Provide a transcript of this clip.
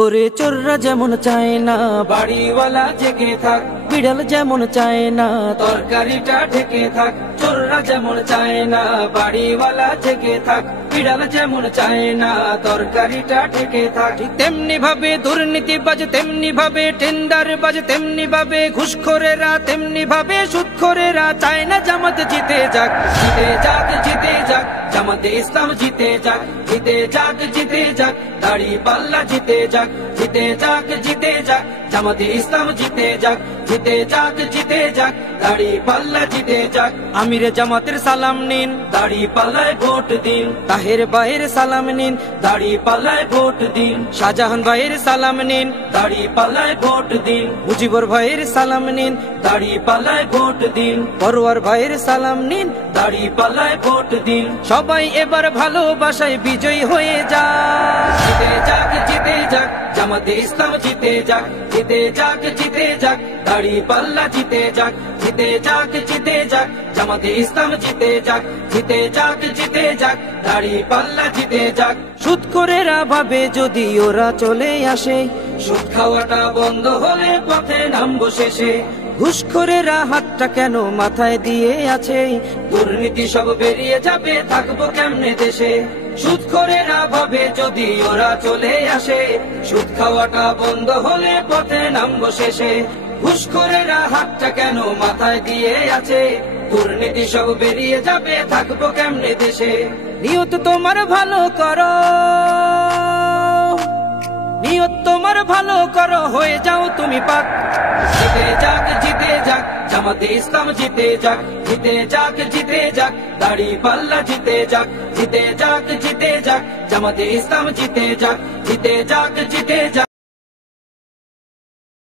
ওরে চোররা যেমন চায় না বাড়িওয়ালা জেগে থাক, বিড়াল যেমন চায় না তরকারিটা ঢেকে থাক। চোররা যেমন চায় না বাড়িওয়ালা জেগে থাক, বিড়াল যেমন চায় না তরকারিটা ঢেকে থাক। তেমনি ভাবে দুর্নীতিবাজ, তেমনি ভাবে টেন্ডারবাজ, তেমনি ভাবে ঘুষখোরেরা, তেমনি ভাবে সুদখোরেরা চায় না জামাত জিতে যাক। জিতে যাক, জিতে যাক, জামাতে ইসলাম জিতে যাক। জিতে যাক, জিতে যাক, দাড়ি পাল্লা জিতে যাক। জিতে যাক, জিতে যাক, জামাতে ইসলাম জিতে যাক। জিতে যাক, জিতে যাক, দাড়ি পাল্লা জিতে যাক। আমিরে জামাতের সালাম নিন, দাড়ি পাল্লায় ভোট দিন। তাহের ভাইয়ের সালাম নিন, দাড়ি পাল্লায় ভোট দিন। শাহজাহান ভাইয়ের সালাম নিন, দাড়ি পাল্লায় ভোট দিন। মুজিবুর ভাইয়ের সালাম নিন, দাড়ি পাল্লায় ভোট দিন। পরওয়ার ভাইয়ের সালাম নিন, দাড়ি পাল্লায় ভোট দিন। সবাই এবার ভালোবাসায় বিজয়ী হয়ে যাক। জিতে যাক, জিতে যাক, জামাতে ইসলাম জিতে যাক। জিতে যাক, জিতে যাক, দাড়ি পাল্লা জিতে যাক। জিতে যাক, জিতে যাক, জামাতে ইসলাম জিতে যাক। জিতে যাক, জিতে যাক, দাড়ি পাল্লা জিতে যাক। সুদখোরেরা ভাবে যদি ওরা চলে আসে, সুদ খাওয়াটা বন্ধ হলে পথে নামবো শেষে। ঘুষখোরেরা হাতটা কেন মাথায় দিয়ে আছে, দুর্নীতি সব বেরিয়ে যাবে, থাকবো কেমনে দেশে। সুদখোরেরা ভাবে যদি ওরা চলে আসে, সুদ খাওয়াটা বন্ধ হলে পথে নামবো শেষে। ঘুষখোরেরা হাতটা কেন মাথায় দিয়ে আছে, দুর্নীতি সব বেরিয়ে যাবে, থাকবো কেমনে দেশে। নিয়ত তোমার ভালো করো, নিয়ত তোমার ভালো করো, হয়ে যাও তুমি পাক। জিতে যাক, জিতে যাক, জামাতে ইসলাম জিতে যাক। জিতে যাক, জিতে যাক, দাড়ি পাল্লা জিতে যাক। জিতে যাক, জিতে যাক, জামাতে ইসলাম জিতে যাক। জিতে যাক, জিতে যাক।